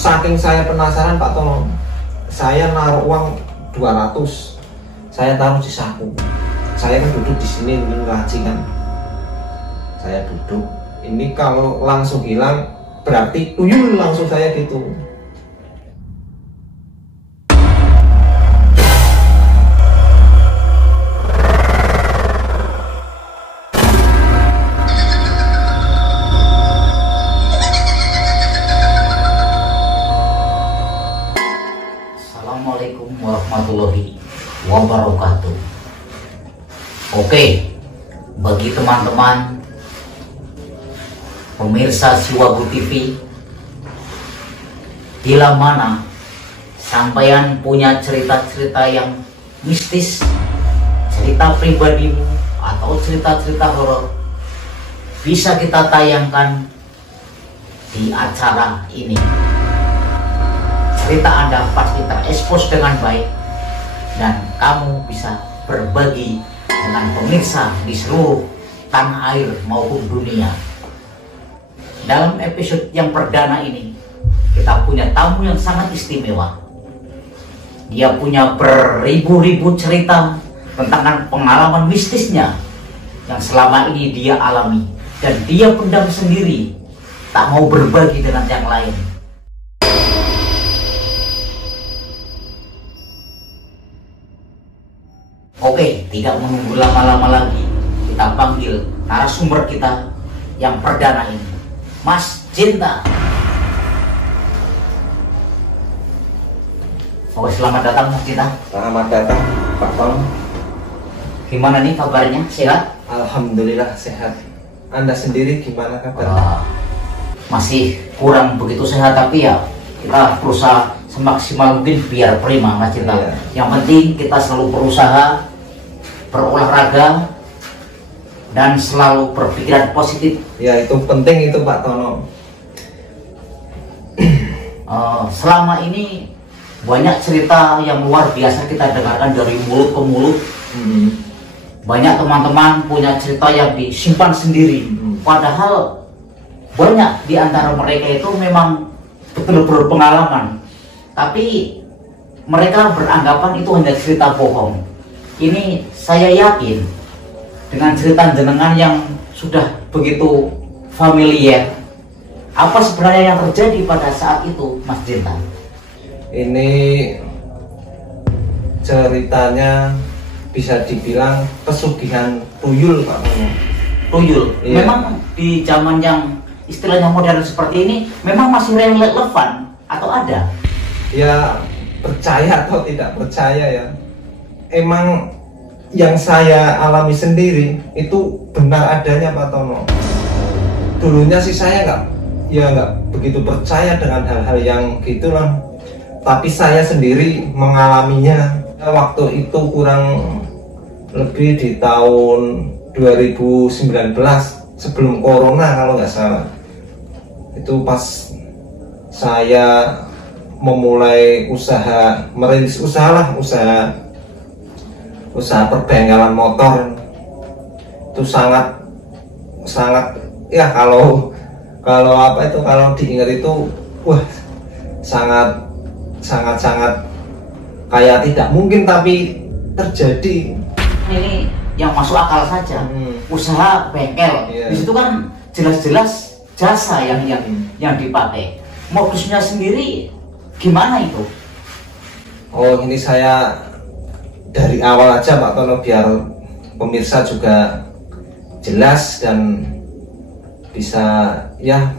saking saya penasaran Pak Tono, saya naruh uang 200, saya taruh di saku. Saya kan duduk di sini ngaji kan, saya duduk. Ini kalau langsung hilang berarti tuyul langsung saya gitu. Assalamualaikum warahmatullahi wabarakatuh. Oke, bagi teman-teman pemirsa Siwagu TV, bila mana sampeyan punya cerita-cerita yang mistis, cerita pribadimu atau cerita-cerita horor, bisa kita tayangkan di acara ini. Cerita Anda pasti terekspos dengan baik dan kamu bisa berbagi dengan pemirsa di seluruh tanah air maupun dunia. Dalam episode yang perdana ini kita punya tamu yang sangat istimewa. Dia punya beribu-ribu cerita tentang pengalaman mistisnya yang selama ini dia alami dan dia pendam sendiri, tak mau berbagi dengan yang lain. Oke, tidak menunggu lama-lama lagi, kita panggil narasumber kita yang perdana ini, Mas Cinta. Oke, selamat datang Mas Cinta. Selamat datang Pak Tono. Gimana nih kabarnya? Sehat? Alhamdulillah sehat. Anda sendiri gimana kabarnya? Masih kurang begitu sehat, tapi ya kita berusaha semaksimal mungkin biar prima Mas Cinta. Iya. Yang penting kita selalu berusaha berolahraga dan selalu berpikiran positif. Ya itu penting itu Pak Tono. Selama ini banyak cerita yang luar biasa kita dengarkan dari mulut ke mulut. Banyak teman-teman punya cerita yang disimpan sendiri. Padahal banyak di antara mereka itu memang betul berpengalaman, tapi mereka beranggapan itu hanya cerita bohong. Ini saya yakin dengan cerita jenengan yang sudah begitu familiar, apa sebenarnya yang terjadi pada saat itu, Mas Cinta? Ini ceritanya bisa dibilang pesugihan tuyul Pak Tono. Tuyul? Iya. Memang di zaman yang istilahnya modern seperti ini memang masih relevan atau ada? Ya percaya atau tidak percaya ya, emang yang saya alami sendiri itu benar adanya Pak Tono. Dulunya sih saya nggak begitu percaya dengan hal-hal yang gitulah, tapi saya sendiri mengalaminya. Waktu itu kurang lebih di tahun 2019 sebelum corona kalau nggak salah. Itu pas saya memulai merintis usaha perbengkelan motor. Itu sangat ya kalau diingat itu wah sangat kayak tidak mungkin tapi terjadi. Ini yang masuk akal saja. Usaha bengkel, Iya. di situ kan jelas-jelas jasa yang dipakai. Modusnya sendiri gimana itu? Oh ini saya dari awal aja Pak Tono biar pemirsa juga jelas dan bisa ya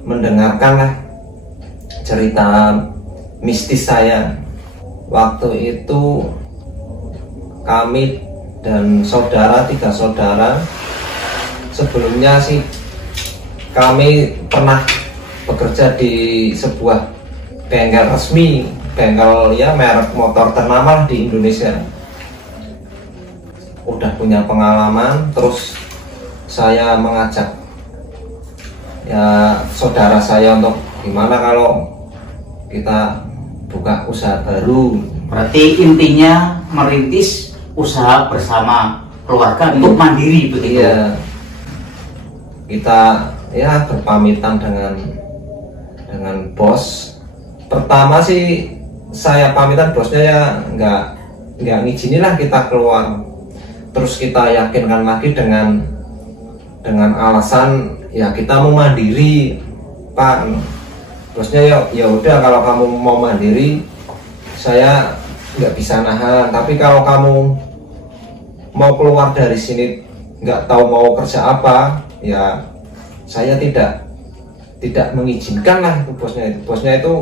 mendengarkan lah cerita mistis saya. Waktu itu kami dan tiga saudara sebelumnya sih kami pernah bekerja di sebuah bengkel resmi, bengkel ya merek motor ternama di Indonesia. Udah punya pengalaman, terus saya mengajak ya saudara saya untuk gimana kalau kita buka usaha baru. Berarti intinya merintis usaha bersama keluarga untuk mandiri begitu. Iya. Kita ya berpamitan dengan dengan bos. Pertama sih saya pamitan, bosnya ya nggak ngizinin lah kita keluar. Terus kita yakinkan lagi dengan alasan ya kita mau mandiri Pak. Bosnya ya udah, kalau kamu mau mandiri saya nggak bisa nahan, tapi kalau kamu mau keluar dari sini nggak tahu mau kerja apa, ya saya tidak mengizinkan lah. Itu bosnya itu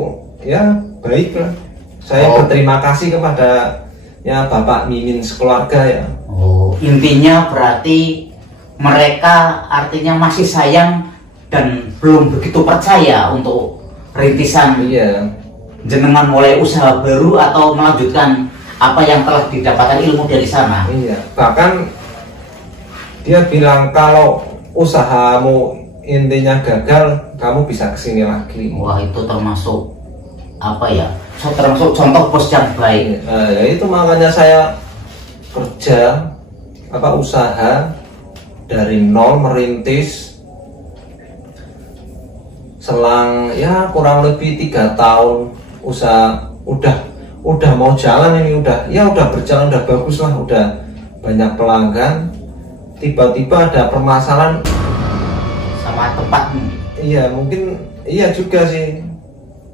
ya baik lah. Saya berterima kasih kepada ya Bapak Mimin sekeluarga ya. Intinya berarti mereka artinya masih sayang dan belum begitu percaya untuk rintisan jenengan mulai usaha baru atau melanjutkan apa yang telah didapatkan ilmu dari sana. Iya, bahkan dia bilang kalau usahamu intinya gagal, kamu bisa kesini lagi. Wah, itu termasuk apa ya? Termasuk contoh bos yang baik. Ya itu makanya saya kerja usaha dari nol, merintis selang ya kurang lebih 3 tahun usaha, udah mau jalan ini, udah berjalan, udah bagus lah, udah banyak pelanggan. Tiba-tiba ada permasalahan sama tempat. Iya, mungkin iya juga sih,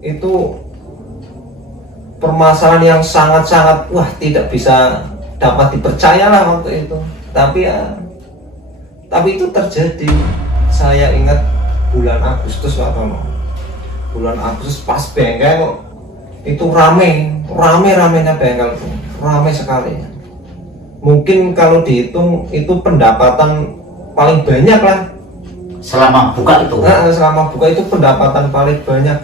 itu permasalahan yang sangat-sangat tidak bisa dapat dipercaya lah waktu itu. Tapi itu terjadi. Saya ingat bulan Agustus Pak Tono, bulan Agustus pas bengkel itu ramenya bengkel itu rame sekali. Mungkin kalau dihitung itu pendapatan paling banyak lah selama buka itu. Selama buka itu pendapatan paling banyak.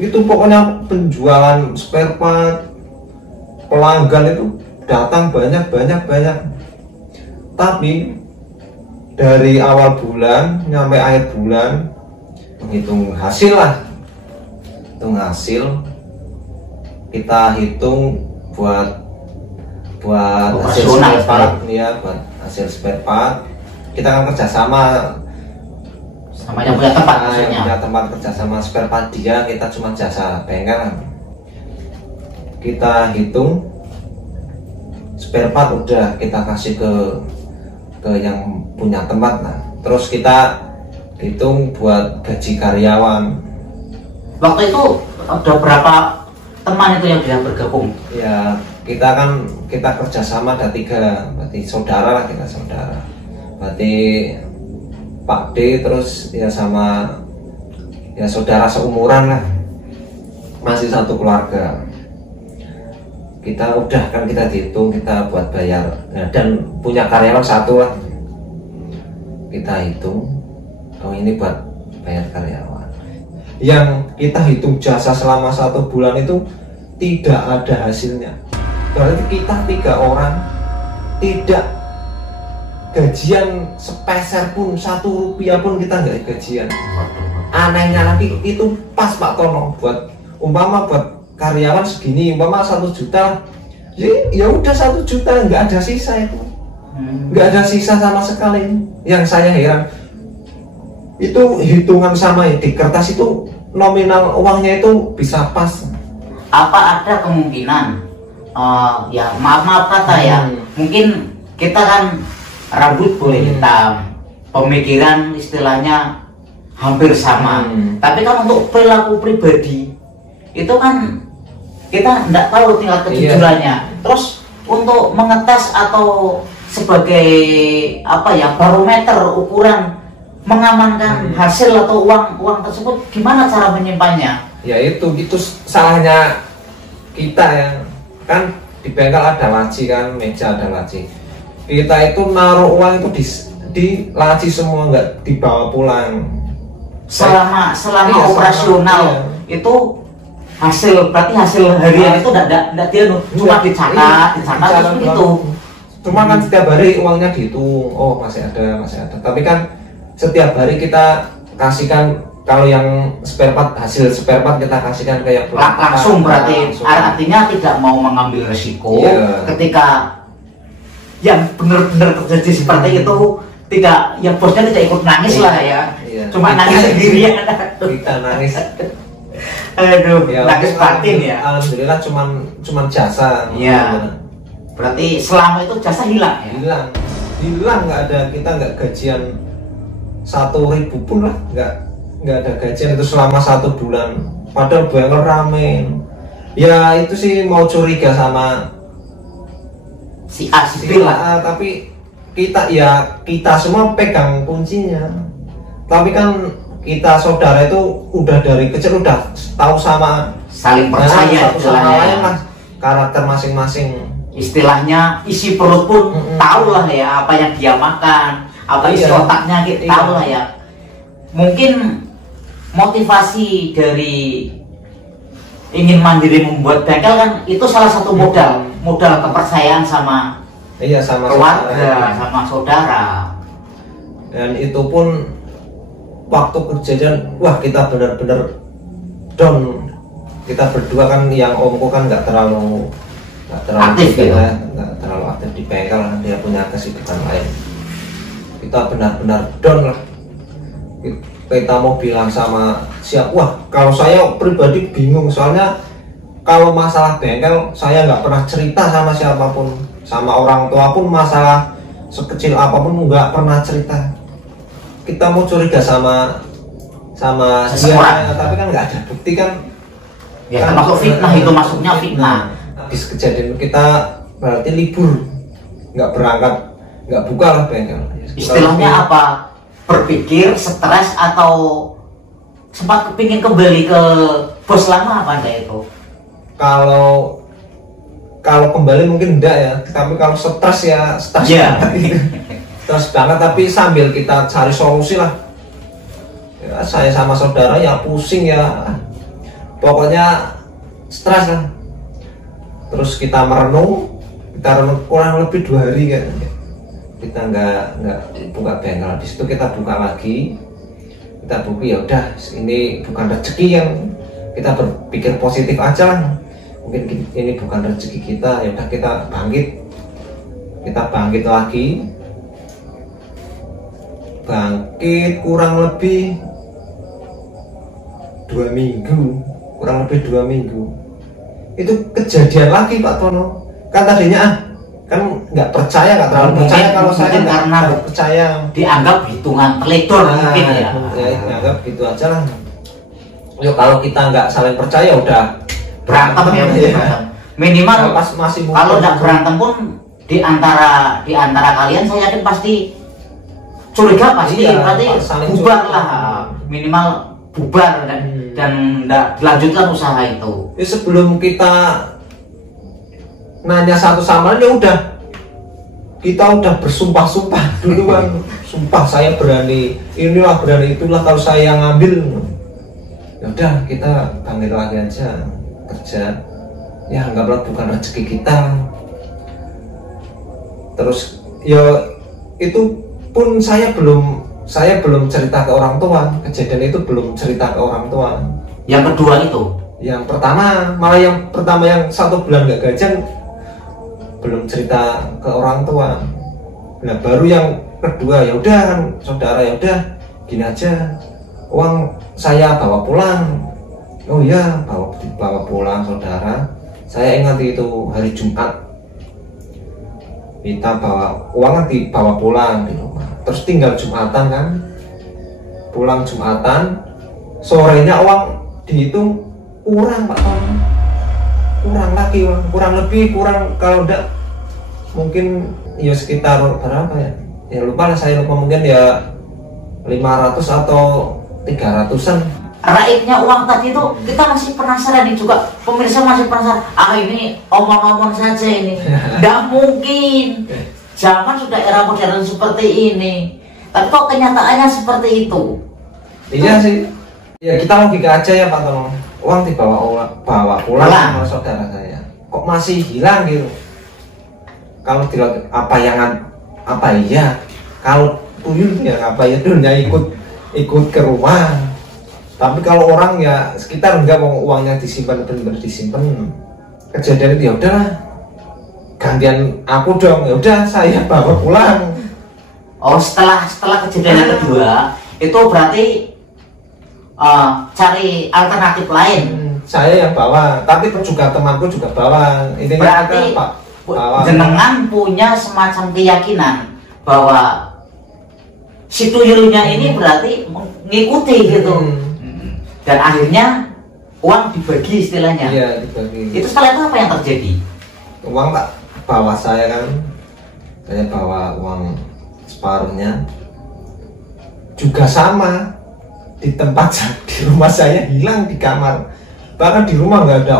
Itu pokoknya penjualan spare part, pelanggan itu datang banyak. Tapi dari awal bulan nyampe akhir bulan, menghitung hasil lah, kita hitung buat hasil spare part ya, buat hasil spare part. Kita kan kerjasama sama yang punya tempat, maksudnya punya tempat kerjasama spare part dia, kita cuma jasa bengkel. Kita hitung spare part udah kita kasih ke yang punya tempat. Nah, terus kita hitung buat gaji karyawan. Waktu itu ada berapa teman itu yang sudah bergabung? Ya kita kerjasama ada 3, berarti saudara lah, kita saudara. Berarti Pak D, terus ya sama ya saudara seumuran lah, masih satu keluarga. Kita dihitung, kita buat bayar ya, dan punya karyawan 1 lah. Kita hitung, ini buat bayar karyawan. Yang kita hitung jasa selama 1 bulan itu tidak ada hasilnya. Berarti kita 3 orang tidak gajian sepeser pun, 1 rupiah pun kita nggak gajian. Anehnya lagi itu pas Pak Tono, buat karyawan segini, 1 juta, ya udah 1 juta, nggak ada sisa itu, nggak ada sisa sama sekali. Yang saya heran itu hitungan sama di kertas itu nominal uangnya itu bisa pas. Apa ada kemungkinan ya maaf kata ya, mungkin kita kan rambut boleh hitam, pemikiran istilahnya hampir sama, tapi kan untuk perilaku pribadi itu kan kita tidak tahu tingkat kejujurannya. Terus untuk mengetes atau sebagai apa ya, barometer ukuran mengamankan hasil atau uang tersebut, gimana cara menyimpannya? Ya itu salahnya kita ya, kan di bengkel ada laci kan, meja ada laci. Kita itu naruh uang itu di laci semua, nggak dibawa pulang. Selama operasional itu berarti hasil harian itu tidak dia cuma dicatat terus begitu. Cuma kan setiap hari uangnya dihitung, masih ada. Tapi kan setiap hari kita kasihkan, kalau yang spare part, hasil spare part kita kasihkan kayak langsung. Berarti artinya tidak mau mengambil resiko ketika yang benar-benar terjadi seperti itu. Tidak, yang bosnya tidak ikut nangis lah ya, cuma nangis sendirian. Kita nangis Aduh, Ya, nangis batin ya. Alhamdulillah cuman jasa. Iya. Berarti selama itu jasa hilang ya? Hilang nggak ada, kita nggak gajian 1.000 pun lah, nggak ada gajian itu selama 1 bulan. Padahal bengkel rame. Ya itu sih mau curiga sama si A si B lah. Tapi kita semua pegang kuncinya. Tapi kan kita saudara itu udah dari kecil udah tahu sama saling percaya satu sama lain lah, karakter masing-masing. Istilahnya isi perut pun tahu lah ya apa yang dia makan, apa isi otaknya kita tahu lah ya. Mungkin motivasi dari ingin mandiri membuat bengkel kan itu salah satu modal kepercayaan sama sama keluarga, sama saudara. Dan itu pun waktu kejadian, wah kita benar-benar down. Kita berdua kan, yang omku kan nggak terlalu aktif gitu, nggak terlalu aktif di bengkel, dia punya kesibukan lain. Kita benar-benar down lah. Kita mau bilang sama siapa, wah kalau saya pribadi bingung, soalnya kalau masalah bengkel saya nggak pernah cerita sama siapapun, sama orang tua pun masalah sekecil apapun nggak pernah cerita. Kita mau curiga sama dia, tapi kan nggak ada bukti kan. Ya kan masuk fitnah, itu masuknya fitnah. Habis kejadian kita berarti libur, nggak berangkat, nggak buka lah bengkel. Istilahnya apa? Berpikir, stres, atau sempat kepingin kembali ke bos lama apa anda itu? Kalau kembali mungkin enggak ya, tapi kalau stres ya stres banget. Stres banget, tapi sambil kita cari solusi lah. Ya, saya sama saudara ya pusing ya, pokoknya stres lah. Terus kita merenung kurang lebih 2 hari kayaknya. Kita nggak buka bengkel. Di situ kita buka lagi, kita buka, ya udah ini bukan rezeki, yang kita berpikir positif aja lah. Mungkin ini bukan rezeki kita, ya udah kita bangkit lagi, kurang lebih 2 minggu, itu kejadian lagi Pak Tono. Kan tadinya kan nggak terlalu percaya, kalau saya karena percaya, dianggap hitungan teledor mungkin ya. Dianggap gitu aja lah. Yo kalau kita nggak saling percaya udah berantem ya, berantem. Minimal pas masih kalau nggak berantem pun di antara kalian saya yakin pasti curiga, pasti berarti bubar lah, minimal bubar dan nggak dilanjutkan usaha itu. Sebelum kita nanya satu sama lain, ya udah kita udah bersumpah-sumpah duluan. Sumpah saya berani inilah, berani itulah, kalau saya yang ngambil. Ya udah kita bangkit lagi aja kerja, ya anggaplah bukan rezeki kita. Terus ya itu pun saya belum cerita ke orang tua, kejadian itu belum cerita ke orang tua. Yang kedua itu, yang pertama, malah yang pertama yang 1 bulan gak gajian belum cerita ke orang tua. Nah baru yang kedua, ya udah kan saudara, ya udah gini aja, uang saya bawa pulang. Oh iya, bawa pulang saudara. Saya ingat itu hari Jumat, kita bawa uang, dibawa pulang di rumah. Terus tinggal Jumatan kan, pulang Jumatan, sorenya uang dihitung kurang Pak Tom, kurang lagi uang, kalau enggak mungkin ya sekitar berapa ya lupa lah, saya lupa, mungkin ya 500 atau 300-an. raibnya uang tadi itu kita masih penasaran nih juga, pemirsa masih penasaran, ini omong-omong saja ini. Nggak mungkin, zaman sudah era modern seperti ini, tapi kok kenyataannya seperti itu. Iya sih, ya kita logika aja ya Pak Tolong, uang bawa pulang sama saudara saya, kok masih hilang gitu. Kalau tidak apa iya, kalau tuyul ya apa ya, dunia ikut ke rumah. Tapi kalau orang ya sekitar enggak, mau uangnya disimpan, benar-benar disimpan. Kejadian itu ya udahlah, gantian aku dong, ya udah saya bawa pulang. Oh, setelah kejadian yang kedua itu berarti cari alternatif lain. saya yang bawa, tapi juga temanku juga bawa. Intinya berarti Pak, bawa. jenengan punya semacam keyakinan bahwa si tuyulnya ini berarti mengikuti gitu. Dan akhirnya uang dibagi istilahnya. Iya, dibagi. Itu setelah itu apa yang terjadi? Uang tak bawa, saya bawa uang separuhnya. Juga sama, di tempat di rumah saya hilang di kamar, bahkan di rumah nggak ada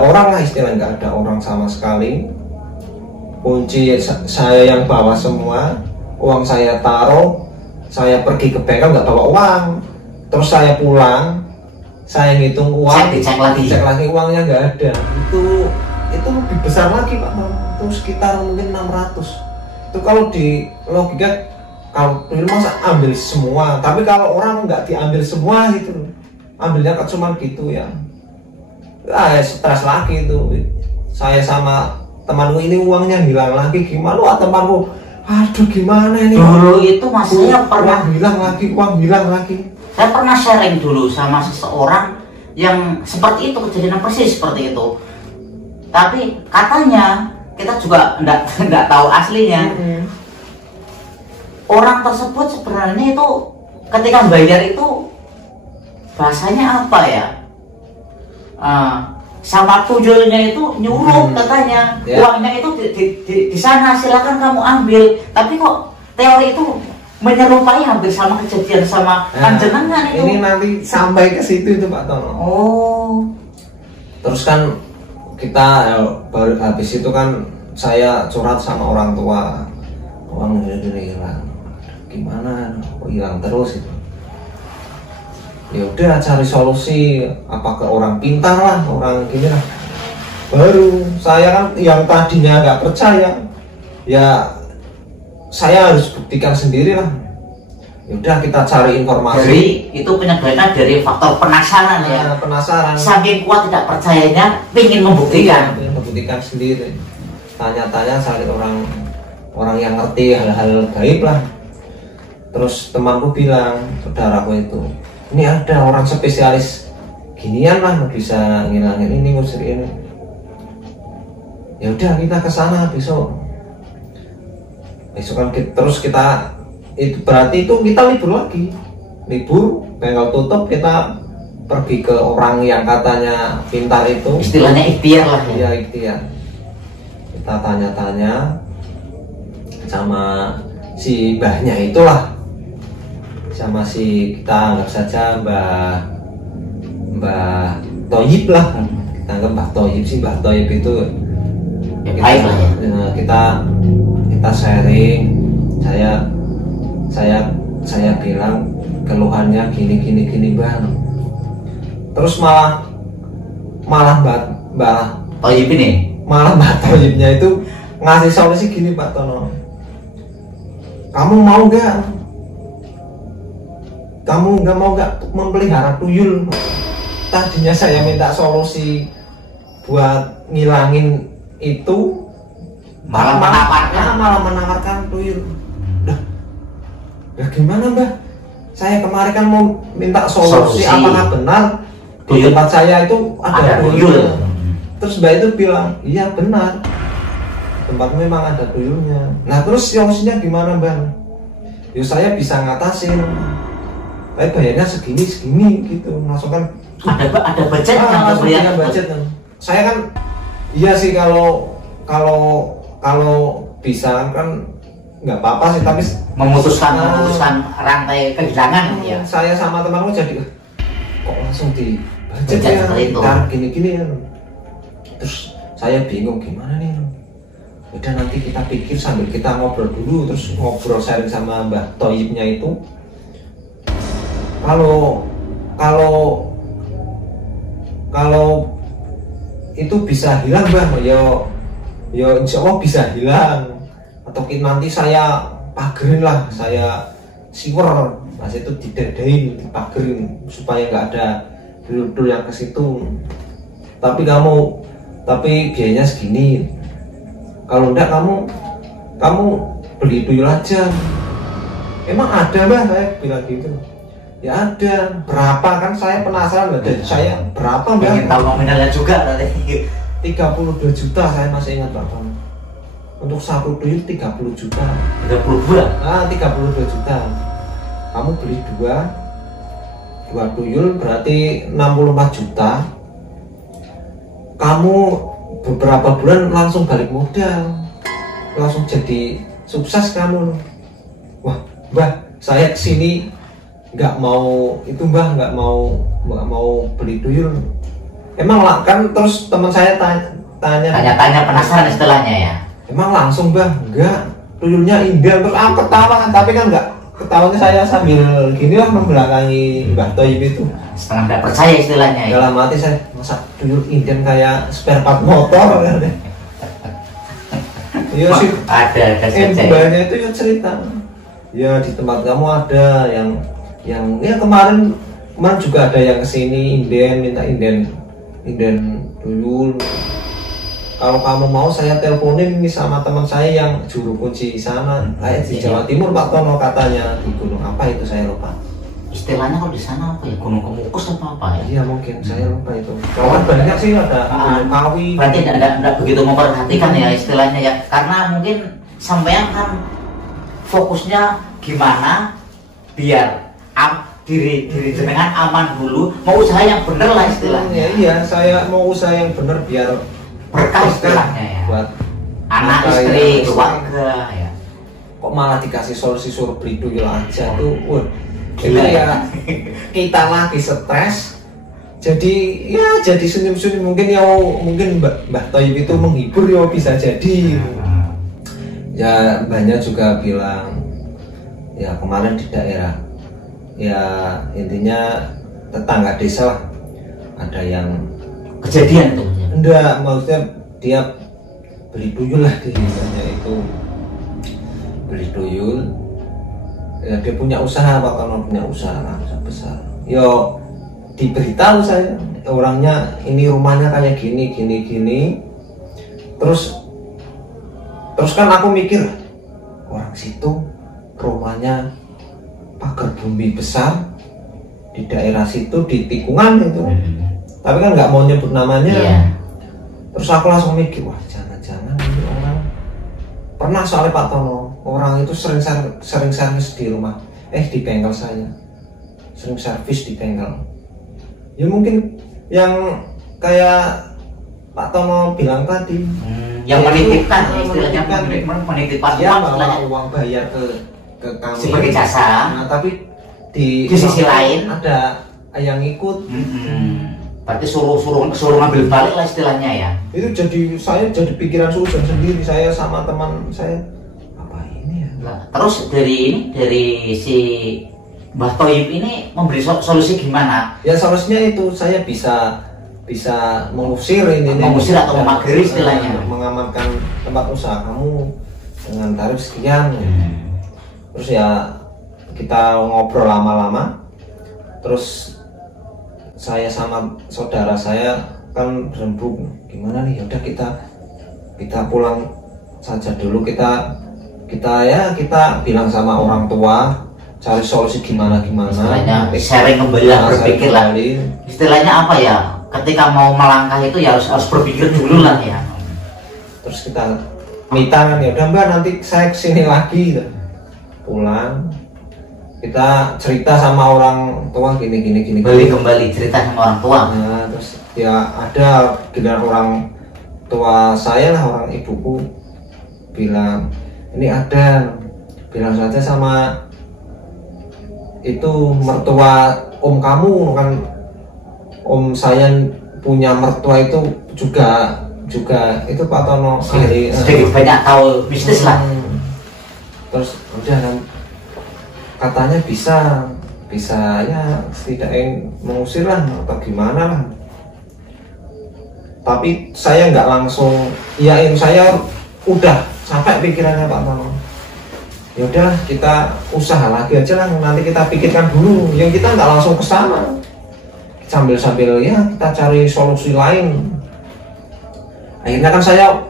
orang lah istilahnya, nggak ada orang sama sekali. Kunci saya yang bawa semua, uang saya taruh, saya pergi ke bengkel nggak bawa uang, terus saya pulang, saya ngitung uang, cek lagi uangnya nggak ada. Itu lebih besar lagi Pak, itu sekitar mungkin 600. Itu kalau di logika, kalau dulu masa ambil semua, tapi kalau orang nggak diambil semua gitu, ambilnya cuma gitu ya, stres lagi itu. Saya sama temanku ini uangnya hilang lagi, gimana? Wah, temanku, aduh gimana ini? Dulu itu mas saya pernah uang hilang lagi. Saya pernah sharing dulu sama seseorang yang seperti itu, kejadian persis seperti itu. Tapi katanya kita juga nggak tahu aslinya. Orang tersebut sebenarnya itu ketika bayar itu bahasanya apa ya, sama tuyulnya itu nyuruh katanya uangnya itu di sana silakan kamu ambil, tapi kok teori itu menyerupai hampir sama kejadian sama panjenengan itu. Ini nanti sampai ke situ itu Pak Tono. Oh, terus kan kita baru habis itu kan saya curhat sama orang tua, uang ini hilang, gimana kok hilang terus itu. Ya udah cari solusi, apa ke orang pintar lah, orang gini lah. Baru saya kan yang tadinya nggak percaya, ya saya harus buktikan sendiri lah. Ya udah kita cari informasi. Jadi itu penyebabnya dari faktor penasaran ya. Penasaran. Saking kuat tidak percayanya, ingin membuktikan. Ingin membuktikan sendiri. Tanya-tanya cari orang yang ngerti hal-hal gaib lah. Terus temanku bilang, saudaraku itu, ini ada orang spesialis ginian lah, bisa ngilangin ini, ngusir ini. Ya udah kita ke sana besok kan terus kita itu berarti itu kita libur lagi, bengkel tutup, kita pergi ke orang yang katanya pintar itu, istilahnya ikhtiar lah ya. Iya, ikhtiar. Kita tanya-tanya sama si mbahnya itulah, sama si, kita anggap saja Mbah Toyib lah, kita anggap Mbah Toyib sih. Mbah Toyib itu ya, baik lah ya. Kita sharing, saya bilang keluhannya gini Bang. Terus malah Mbah Toyib ini, malah Mbah Toyibnya itu ngasih solusi gini Pak Tono, kamu mau nggak memelihara tuyul? Tadinya saya minta solusi buat ngilangin itu, malah menawarkan tuyul. Udah gimana Mbah? Saya kemarin kan mau minta solusi. Apakah benar di tempat saya itu ada tuyul? Terus Mbak itu bilang, iya benar, tempat memang ada tuyulnya. Nah terus solusinya gimana Bang? Ya saya bisa ngatasin, tapi bayarnya segini gitu. Langsung kan ada budgetnya, budget. Saya kan iya sih, kalau bisa kan nggak apa-apa sih, tapi memutuskan rantai kehilangan ya. Saya sama temanku jadi kok langsung di budget ya, gini ya. Terus saya bingung gimana nih. Udah nanti kita pikir sambil kita ngobrol dulu, terus ngobrol sharing sama Mbah Toyibnya itu. Kalau itu bisa hilang Bang, ya insya Allah bisa hilang. Atau nanti saya pagerin lah, saya siwer, pas itu didedain, dipagerin supaya nggak ada dulur yang ke situ. Tapi biayanya segini. Kalau enggak kamu beli tuyul aja. Emang ada Mbah, saya bilang gitu. Ya ada berapa kan, saya penasaran jadi saya berapa Pengen tahu nominalnya juga tadi. 32 juta saya masih ingat Pak Tono. Untuk satu tuyul 30 juta. 32? 32 juta. Kamu beli dua tuyul berarti 64 juta. Kamu beberapa bulan langsung balik modal, langsung jadi sukses kamu. Wah Mbah, saya kesini nggak mau itu Mbah, nggak mau beli tuyul. Emang lah kan, terus teman saya tanya penasaran istilahnya ya. Emang langsung Mbah? Enggak, tuyulnya indah. Terus ketawa kan, tapi kan enggak, ketawanya saya sambil gini lah membelakangi Mbah Toib itu. Setengah nggak percaya istilahnya ya. Dalam hati saya, masa tuyul inden kayak spare part motor kan? Iya sih. Ada Mbahnya itu yang cerita. Ya di tempat kamu ada yang ya kemarin juga ada yang kesini minta inden tuyul. Kalau kamu mau saya teleponin ini sama teman saya yang juru kunci sana, kayak di Jawa Timur Pak Tono katanya, di gunung apa itu saya lupa. Istilahnya kalau di sana apa ya, Gunung Kemukus atau apa ya? Iya mungkin saya lupa itu. Kawan banyak sih ada Gunung Kawi. Berarti tidak begitu memperhatikan ya istilahnya ya, karena mungkin sampean kan fokusnya gimana biar diri jenengan aman dulu, mau usaha yang bener lah istilahnya. Iya, saya mau usaha yang bener biar berkah istilahnya ya, buat anak istri keluarga ya. Kok malah dikasih solusi suruh beli tuyul aja tuh, wah itu ya kita lagi stres, jadi senyum-senyum mungkin Mbah Toib itu menghibur ya, bisa jadi. Ya banyak juga bilang ya kemarin di daerah ya, intinya tetangga desa lah ada yang kejadian tuh. Enggak, maksudnya dia beli tuyul lah, dia itu beli tuyul ya, dia punya usaha Pak Tono, punya usaha besar. Yo diberitahu saya orangnya, ini rumahnya kayak gini. Terus kan aku mikir, orang situ rumahnya pagar bumi besar di daerah situ, di tikungan itu, tapi kan nggak mau nyebut namanya. Terus aku langsung mikir, wah jangan-jangan ini orang pernah, soalnya Pak Tono orang itu sering servis di rumah, di bengkel saya, sering servis di bengkel. Ya mungkin yang kayak Pak Tono bilang tadi, yang menitipkan istilahnya, menitipkan uang bayar ke kami sebagai jasa. Nah, tapi di sisi lain ada yang ikut. Berarti suruh ngambil balik lah istilahnya ya. Itu saya jadi pikiran susun sendiri, saya sama teman saya, apa ini ya. Nah, terus dari si Mbah Toib ini memberi solusi gimana? Ya solusinya itu saya bisa mengusir atau memagari istilahnya, mengamankan tempat usaha kamu dengan tarif sekian. Terus ya kita ngobrol lama-lama, terus saya sama saudara saya kan berembuk, gimana nih, yaudah kita pulang saja dulu, kita bilang sama orang tua, cari solusi gimana. Istilahnya sharing kembali lah, berpikir lah. Istilahnya apa ya? Ketika mau melangkah itu ya harus berpikir dulu lah ya. Terus kita pamitan, ya udah Mbak, nanti saya kesini lagi. Pulang kita cerita sama orang tua gini. Kembali cerita sama orang tua. Nah, terus ya ada giliran orang tua saya lah, orang ibuku bilang, ini ada, bilang saja sama itu mertua om kamu kan. Om saya punya mertua itu juga itu Pak Tono, sedikit banyak tahu bisnis lah. Terus udah kan, katanya bisa ya setidaknya mengusir lah atau gimana lah. Tapi saya nggak langsung iyain, saya udah sampai pikirannya Pak Tono, ya udah kita usaha lagi aja lah, nanti kita pikirkan dulu. Yang kita nggak langsung ke sana, sambil ya kita cari solusi lain. Akhirnya kan saya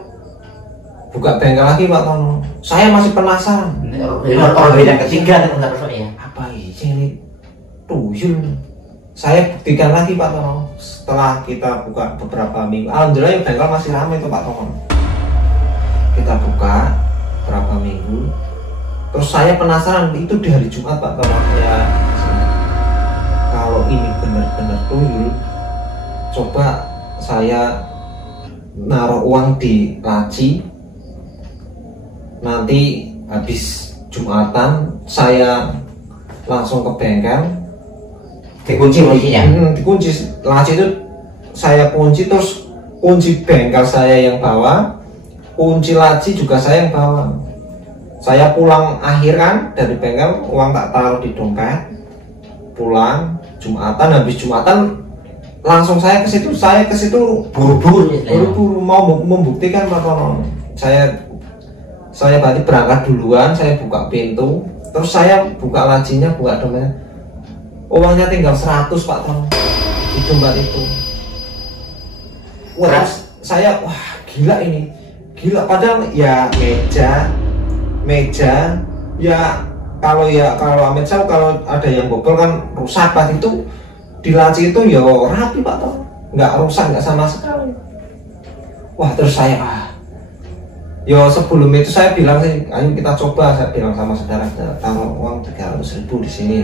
buka bengkel lagi Pak Tono. Saya masih penasaran. Orang yang ketiga ya. Apa ini tuyul. Saya buktikan lagi Pak Tono, setelah kita buka beberapa minggu, alhamdulillah ya bengkel masih ramai tuh Pak Tono. Kita buka beberapa minggu, terus saya penasaran, itu di hari Jumat Pak Tono, ya kalau ini benar-benar tuyul, coba saya naruh uang di laci, nanti habis Jumatan saya langsung ke bengkel, dikunci lacinya. Dikunci laci itu, saya kunci, terus kunci bengkel saya yang bawa, kunci laci juga saya yang bawa. Saya pulang akhir kan dari bengkel, uang tak taruh di dompet, pulang Jumatan, habis Jumatan langsung saya ke situ buru-buru mau membuktikan Pak Tono. Saya berarti berangkat duluan, saya buka pintu, terus saya buka lacinya, buka dompetnya, uangnya tinggal 100 Pak Tono di dompet itu. Wah, saya wah gila ini, gila, padahal ya meja ya kalau misal kalau ada yang bobol kan rusak, pas itu di laci itu ya rapi Pak Tono, nggak rusak, nggak sama sekali. Wah, terus saya yo sebelum itu saya bilang sih, ayo kita coba, saya bilang sama saudara, taruh uang 300.000 di sini.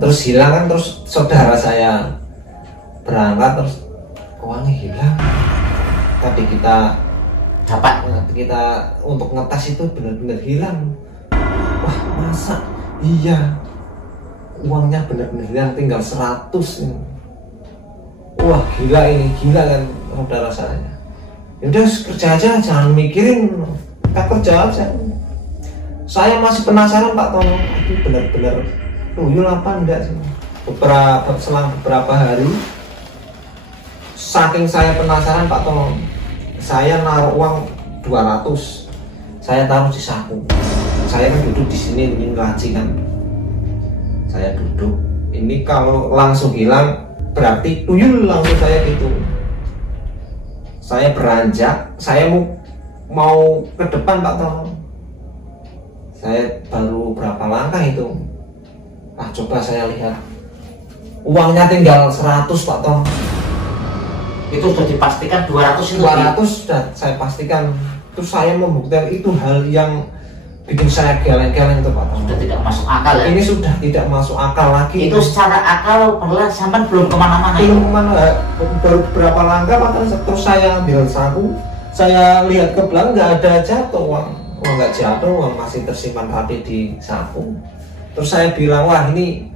Terus hilang kan, terus saudara saya berangkat, terus uangnya hilang. Tadi kita untuk ngetes itu benar-benar hilang. Wah, masa iya uangnya benar-benar hilang, tinggal 100 ini. Wah, gila ini, gila kan saudara saya. Yaudah kerja aja, jangan mikirin, kita kerja aja. Saya masih penasaran Pak Tono, itu benar-benar tuyul apa enggak sih. Selang beberapa hari, saking saya penasaran Pak Tono, saya naruh uang 200, saya taruh di saku. Saya kan duduk di sini, ini laci kan, saya duduk, ini kalau langsung hilang berarti tuyul langsung saya gitu. Saya beranjak, saya mau ke depan Pak Tono, saya baru berapa langkah itu, coba saya lihat uangnya tinggal 100 Pak Tono. Itu sudah dipastikan 200 itu? 200 sudah saya pastikan. Terus saya membuktikan itu hal yang bikin saya geleng-geleng itu Pak Tono. Sudah tidak masuk akal ya? Ini sudah tidak masuk akal lagi. Itu secara akal padahal sampai belum kemana-mana. Belum kemana, baru beberapa langkah Pak Tono. Terus saya ambil saku, saya lihat ke belakang, nggak ada jatuh uang nggak jatuh, uang masih tersimpan rapi di saku. Terus saya bilang, wah ini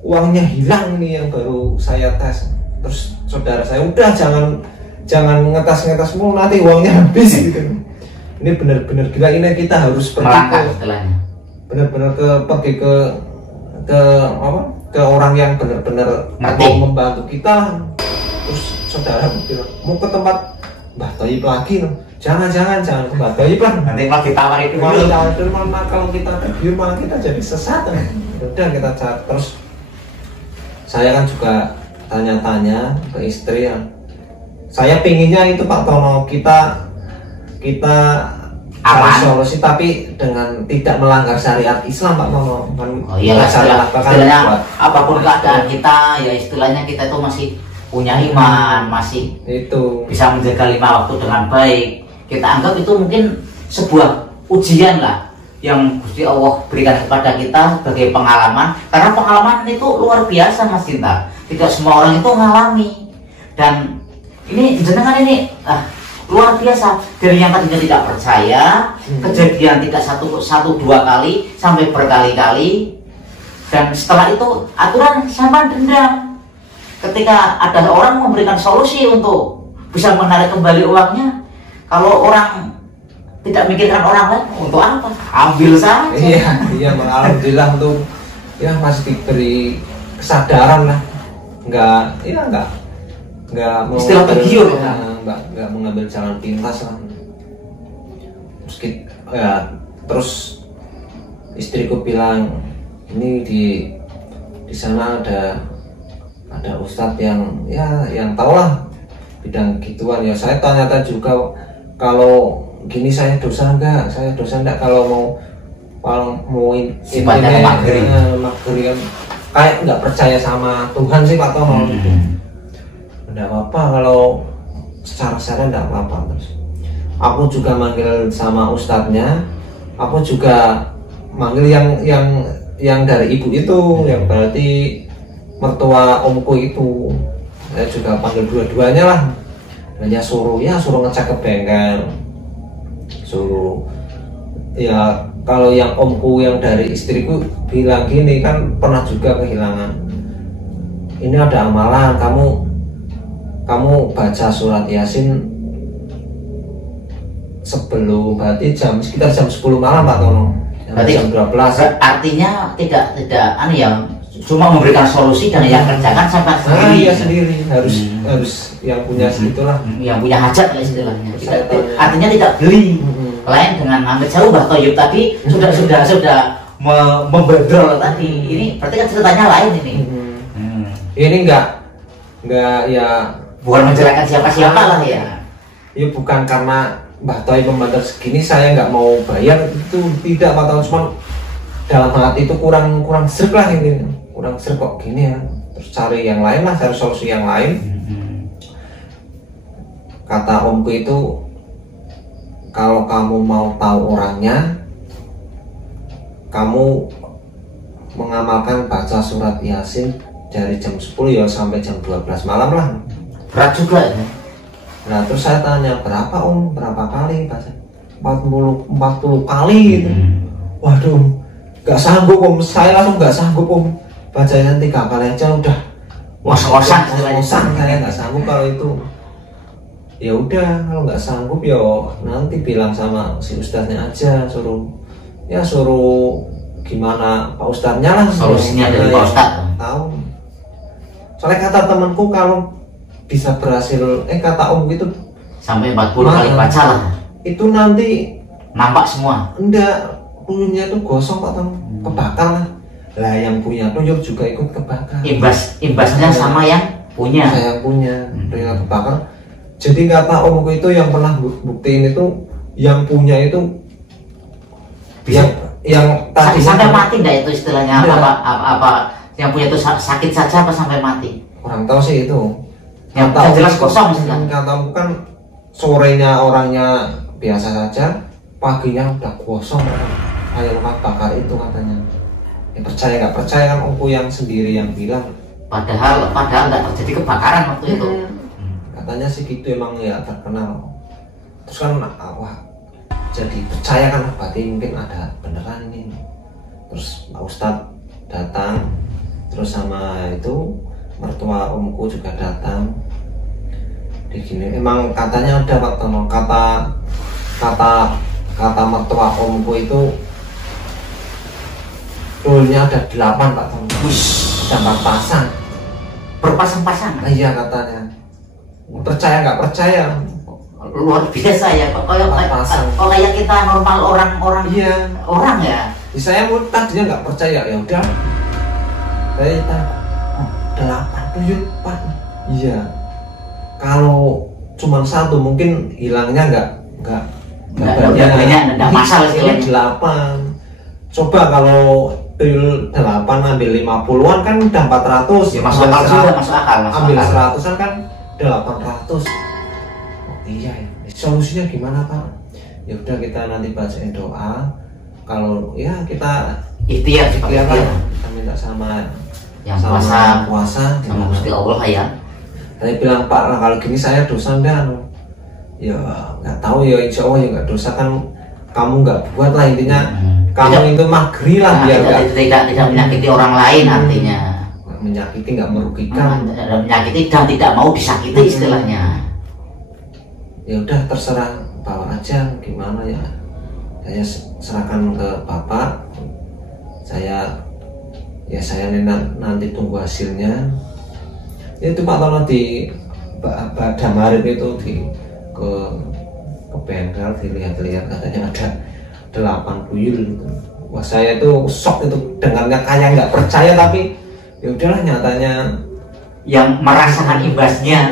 uangnya hilang nih yang baru saya tes. Terus saudara saya, udah jangan ngetes mulu, nanti uangnya habis gitu. Ini benar-benar gila, ini kita harus pergi benar-benar pergi ke orang yang benar-benar mau membantu kita. Terus saudara bilang, mau ke tempat Mbah Toyib lagi, jangan ke Mbah Toyib lah, nanti malah ditawar itu malah kalau kita ke malah kita jadi sesat. Udah kita cari. Terus saya kan juga tanya-tanya ke istri, saya pinginnya itu Pak Tono, kita cari solusi tapi dengan tidak melanggar syariat Islam Pak Tono. Oh iyalah, istilahnya apapun keadaan kita, ya istilahnya kita itu masih punya iman, masih itu bisa menjaga 5 waktu dengan baik. Kita anggap itu mungkin sebuah ujian lah yang Gusti Allah berikan kepada kita sebagai pengalaman, karena pengalaman itu luar biasa Mas Cinta, tidak semua orang itu mengalami. Dan ini jenengan ini luar biasa, dari yang tadinya tidak percaya, kejadian tidak satu dua kali sampai berkali-kali, dan setelah itu aturan sampai dendam. Ketika ada orang memberikan solusi untuk bisa menarik kembali uangnya, kalau orang tidak mikirkan orang lain, untuk apa? Ambil saja. Iya, alhamdulillah untuk ya masih diberi kesadaran lah, nggak mau istilah tergiur, nggak mengambil jalan pintas lah. Terus istriku bilang, ini di sana ada ustadz yang tahu lah bidang gituan. Ya saya tanya-tanya juga, kalau gini saya dosa enggak kalau mau kalau mau sifatnya mageri kan kayak nggak percaya sama Tuhan sih Pak Tono. Nggak apa-apa kalau secara nggak apa-apa. Terus aku juga manggil sama ustadznya, aku juga manggil yang dari ibu itu, yang berarti mertua omku itu. Saya juga panggil dua-duanya lah. Hanya suruh ngecek ke bengkel, suruh ya. Kalau yang omku yang dari istriku bilang gini, kan pernah juga kehilangan, ini ada amalan, kamu baca surat Yasin sebelum, berarti sekitar jam 10 malam Pak Tono, berarti jam 12. artinya tidak yang cuma memberikan solusi dan yang kerjakan sampai sendiri. Iya sendiri, harus yang punya segitulah, yang punya hajat ya istilahnya. Artinya tidak beli. Lain dengan Amit Jauh Mbah Thoyib tadi sudah membedrol tadi. Ini berarti kan ceritanya lain ini. Ini enggak ya, bukan menjelekkan siapa-siapa lah ya. Ya bukan karena Mbah Thoyib memandang segini saya nggak mau bayar, itu tidak Pak Tono, cuma dalam hati itu kurang serg lah ini, kurang serg kok gini ya. Terus cari yang lain lah, cari solusi yang lain. Kata omku itu, kalau kamu mau tahu orangnya, kamu mengamalkan baca surat Yasin dari jam 10 ya sampai jam 12 malam lah. Berat juga ya. Nah terus saya tanya, berapa Om? Berapa kali baca? 40 kali gitu. Waduh, gak sanggup Om, saya langsung gak sanggup Om. Bacanya 3 kali aja udah ngos-ngosan saya gak sanggup kalau itu. Ya udah, kalau nggak sanggup ya nanti bilang sama si ustadznya aja, suruh gimana Pak Ustadznya lah, solusinya dari Pak Ustadz tahu. Soalnya kata temanku kalau bisa berhasil, kata om itu sampai 40 kali baca lah, itu nanti nampak semua. Enggak, tuyulnya itu gosong Pak Tom, kebakar lah. Lah yang punya tuyul juga ikut kebakar. Imbasnya sama yang punya. Saya punya tuyul kebakar. Jadi kata omku itu yang pernah buktiin itu, yang punya itu bisa yang tadi sampai mati enggak itu istilahnya? Apa yang punya itu sakit saja apa sampai mati? Kurang tahu sih itu. Yang jelas kosong istilahnya. Kata bukan sorenya orangnya biasa saja, paginya udah kosong kayak luka bakar itu katanya. Ya, percaya nggak percaya kan omku yang sendiri yang bilang. Padahal nggak terjadi kebakaran waktu itu. Katanya sih gitu, emang ya terkenal. Terus kan wah, jadi percaya kan, berarti mungkin ada beneran ini. Terus Pak Ustadz datang, terus sama itu mertua omku juga datang. Di gini emang katanya ada Pak Tono, kata mertua omku itu dulunya ada 8 Pak Tono. Ada 4 pasang, berpasang-pasang. Iya katanya. Percaya nggak percaya, luar biasa ya. Kalau kayak kita normal orang iya. Orang ya. Saya tadinya nggak percaya, ya udah. Saya tahu 8 tuyul Pak. Iya. Kalau cuma 1 mungkin hilangnya nggak banyak, nggak masalah sih. 8. Coba kalau tuyul 8 ambil 50-an kan udah 400. Ya masuk akal. Ambil 100-an kan 800. Oh, iya ya. Solusinya gimana Pak? Ya udah kita nanti bacain doa. Kalau ya kita ikhtiar kita minta sama yang puasa sama Gusti Allah ya. Saya bilang Pak, kalau gini saya dosa enggak? Ya nggak tahu ya, insya Allah ya nggak dosa kan, kamu nggak buat lah intinya. Kamu itu magri lah, biar tidak menyakiti orang lain artinya. Menyakiti nggak merugikan, menyakiti dan tidak mau disakiti istilahnya. Ya udah terserah bawa aja gimana ya, saya serahkan ke bapak. Saya nanti tunggu hasilnya. Itu Pak Tono di Damarin itu ke bengkel dilihat-lihat, katanya ada 8 tuyul gitu. Wah saya itu shock itu dengarnya, kayak nggak percaya, tapi ya udahlah nyatanya yang merasakan imbasnya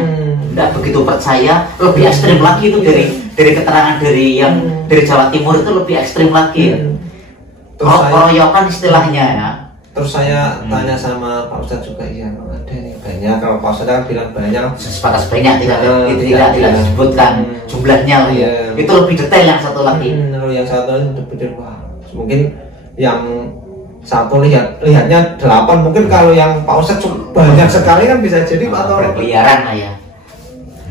tidak begitu percaya, lebih ekstrim lagi itu dari keterangan dari yang dari Jawa Timur itu lebih ekstrim lagi. keroyokan istilahnya ya. Terus saya tanya sama Pak Ustadz juga, iya ada nih banyak. Kalau Pak Ustadz kan bilang banyak, sebatas banyak tidak disebutkan jumlahnya. Iya. Itu lebih detail yang satu lagi. Yang satu lagi lebih wah, mungkin yang satu lihatnya 8, mungkin kalau yang Pak Ustadz banyak sekali kan bisa jadi Pak Toro berkeliaran lah ya.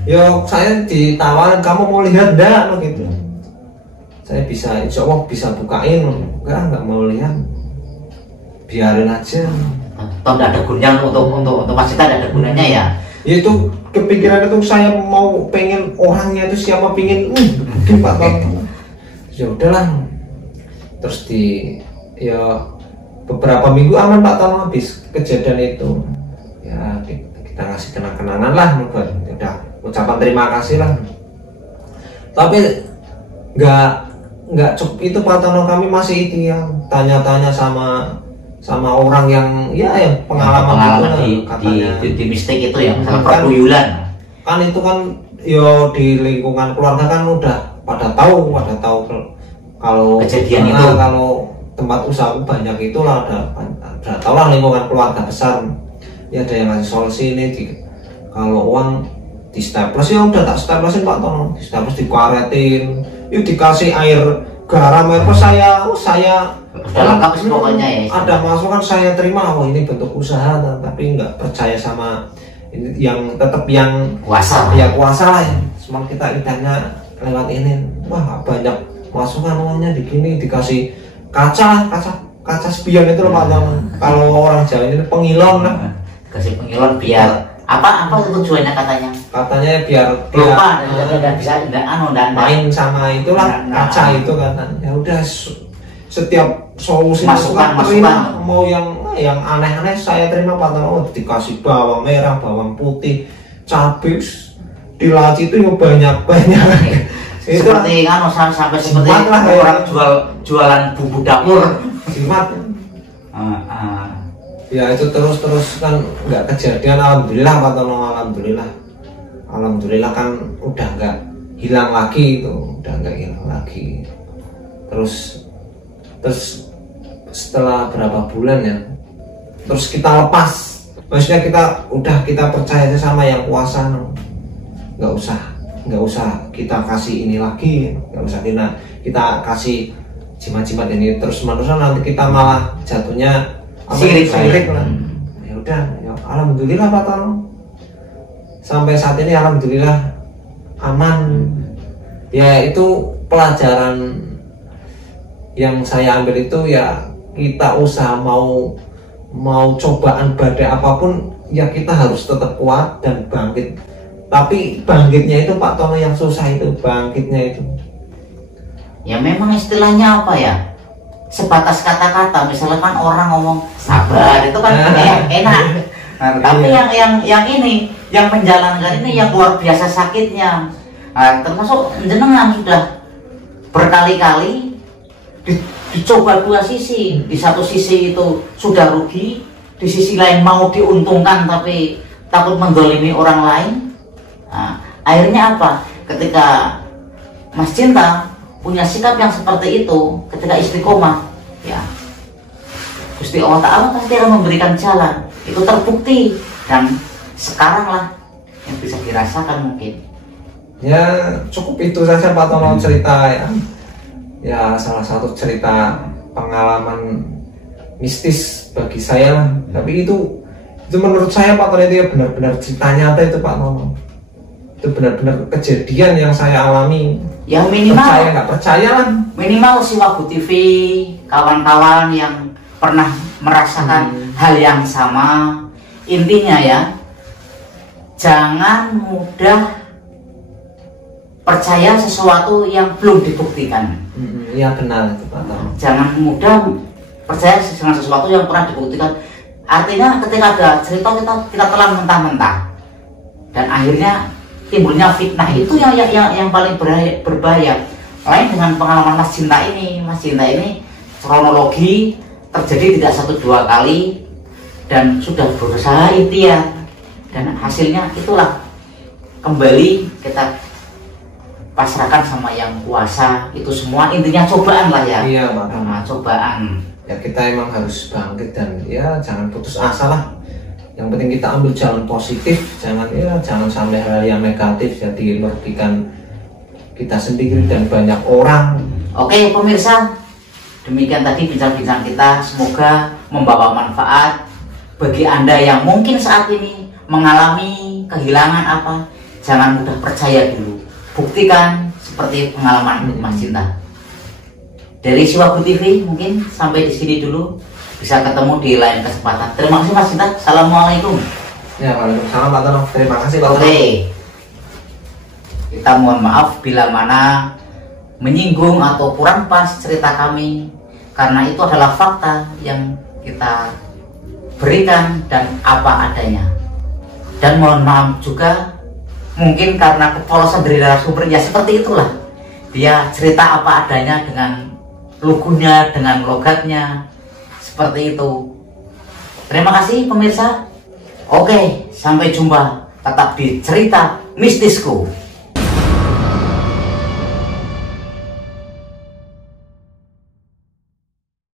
Yo saya ditawarin, kamu mau lihat enggak gitu. Saya bisa, insya Allah bisa bukain. Enggak mau lihat, biarin aja. Toh tidak ada gunanya untuk masjid, tidak ada gunanya ya. Itu kepikiran itu, saya mau pengen orangnya itu siapa pengen Pak Tom. Ya udahlah. Terus ya beberapa minggu aman Pak Tom, habis kejadian itu. Ya kita ngasih kenang-kenangan lah, udah ucapan terima kasih lah. Tapi nggak cukup itu Pak Tono, kami masih itu yang tanya-tanya sama orang yang pengalaman itu, katanya di mistik itu ya, perkuyulan kan itu kan yo di lingkungan keluarga kan udah pada tahu kalau kejadian itu, kalau tempat usaha banyak itulah udah tahu lah, lingkungan keluarga besar ya, ada yang ngasih solusi ini kalau uang di staples ya udah tak staplesin Pak Tono, di staples dikaretin, yuk dikasih air garam, air saya udah lengkap pokoknya ya. Ada masukan saya terima, oh ini bentuk usaha, tapi nggak percaya sama ini, yang tetap yang kuasa lah ya. Semua kita idahnya lewat ini, wah banyak masukan uangnya begini, dikasih kaca spion itu loh Pak Tono. Kalau orang Jawa ini pengilon lah, kasih pengilon biar apa tujuannya katanya biar lupa dan bisa main sama itulah kaca itu katanya. Ya udah, setiap solusi masukan mau yang aneh-aneh saya terima Pak Tono. Dikasih bawang merah, bawang putih, cabai di laci itu banyak itu seperti sampai seperti orang jualan bumbu dapur jimat. Ya itu terus kan nggak kejadian, alhamdulillah Pak Tono, alhamdulillah kan udah nggak hilang lagi itu, terus setelah berapa bulan ya, terus kita lepas, maksudnya kita percaya sama yang kuasa, nggak usah kita kasih ini lagi, nggak usah kita kasih jimat-jimat ini terus menerus, nanti kita malah jatuhnya sirik lah. Ya udah, ya alhamdulillah Pak Tono, sampai saat ini alhamdulillah aman. Ya itu pelajaran yang saya ambil itu, ya kita usaha mau cobaan badai apapun ya kita harus tetap kuat dan bangkit. Tapi bangkitnya itu Pak Tono yang susah, itu bangkitnya itu. Ya memang istilahnya apa ya? Sebatas kata-kata, misalnya kan orang ngomong sabar itu kan enak. Tapi yang ini, yang menjalankan ini yang luar biasa sakitnya. Termasuk jenengan sudah berkali-kali dicoba dua sisi. Di satu sisi itu sudah rugi, di sisi lain mau diuntungkan tapi takut mendolimi orang lain. Akhirnya apa? Ketika Mas Cinta punya sikap yang seperti itu, ketika istiqomah, ya Gusti Allah Ta'ala pasti akan memberikan jalan. Itu terbukti dan sekarang lah yang bisa dirasakan mungkin. Ya cukup itu saja Pak Tono cerita ya. Ya salah satu cerita pengalaman mistis bagi saya. Tapi itu menurut saya Pak Tono itu ya benar-benar cerita nyata itu Pak Tono. Itu benar-benar kejadian yang saya alami. Ya minimal percaya nggak percaya lah, minimal si Wabu TV, kawan-kawan yang pernah merasakan hal yang sama, intinya ya jangan mudah percaya sesuatu yang belum dibuktikan. Iya benar itu Pak Tono. Jangan mudah percaya dengan sesuatu yang pernah dibuktikan. Artinya ketika ada cerita kita telan mentah-mentah dan akhirnya timbulnya fitnah, itu yang paling berbahaya. Lain dengan pengalaman Mas Cinta ini. Mas Cinta ini kronologi terjadi tidak 1-2 kali dan sudah berusaha ikhtiar dan hasilnya itulah kembali kita pasrahkan sama yang kuasa. Itu semua intinya cobaan lah ya. Iya Pak Tono. Nah, cobaan. Ya kita emang harus bangkit dan ya jangan putus asa lah. Yang penting kita ambil jalan positif, jangan sampai hal yang negatif jadi merugikan kita sendiri dan banyak orang. Oke pemirsa, demikian tadi bincang-bincang kita, semoga membawa manfaat bagi Anda yang mungkin saat ini mengalami kehilangan apa. Jangan mudah percaya dulu, buktikan seperti pengalaman Mas Cinta. Dari Siwaku TV mungkin sampai di sini dulu. Bisa ketemu di lain kesempatan. Terima kasih Mas Cinta. Assalamualaikum. Ya, waalaikumsalam Pak Tono. Terima kasih Pak Tono. Oke. Kita mohon maaf bila mana menyinggung atau kurang pas cerita kami, karena itu adalah fakta yang kita berikan dan apa adanya. Dan mohon maaf juga mungkin karena kepolosan dari narasumber, ya seperti itulah. Dia cerita apa adanya dengan lugunya, dengan logatnya. Seperti itu. Terima kasih pemirsa. Oke, sampai jumpa tetap di cerita mistisku.